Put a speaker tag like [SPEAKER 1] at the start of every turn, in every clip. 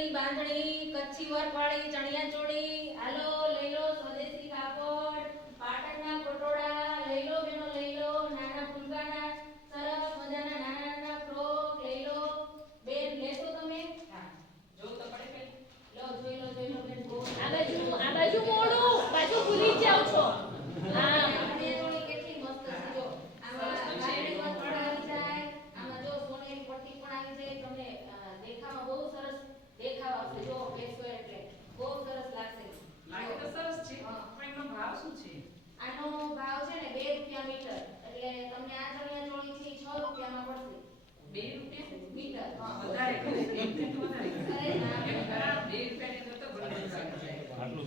[SPEAKER 1] ની બાંધણી કચ્છી વર વાળી ચણિયા ચોળી આલો બે રૂપિયા મીટર. હા
[SPEAKER 2] વધારે
[SPEAKER 1] અરે ના
[SPEAKER 2] બે
[SPEAKER 1] રૂપિયા ની તો
[SPEAKER 2] ઘણું બધું
[SPEAKER 1] આટલું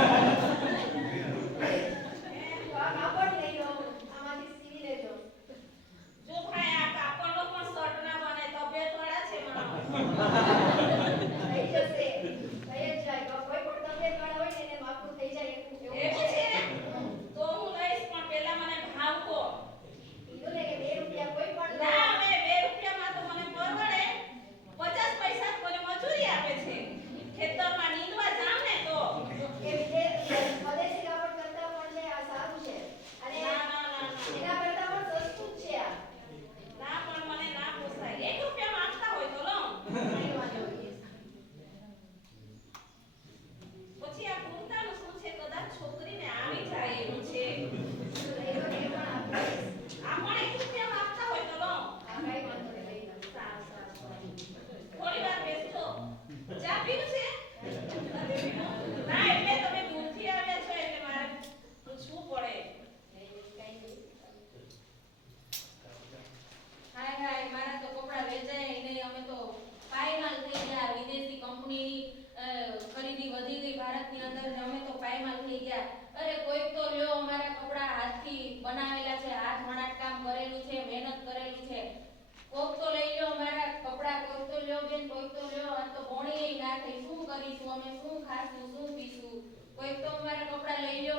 [SPEAKER 1] ખાશું શું પીશું? કોઈ તો મારા કપડા લઈ લો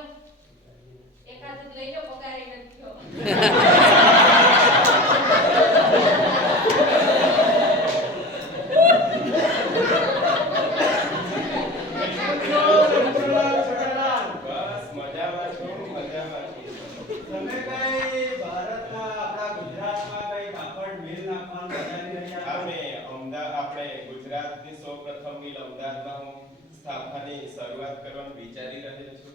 [SPEAKER 1] એકાદ લઈ લો પગારે નથી થયો.
[SPEAKER 3] આપણે ગુજરાતની સૌ પ્રથમ મિલ
[SPEAKER 4] અમદાવાદમાં સ્થાપનાની શરૂઆત કરવાનું વિચારી રહ્યા છો?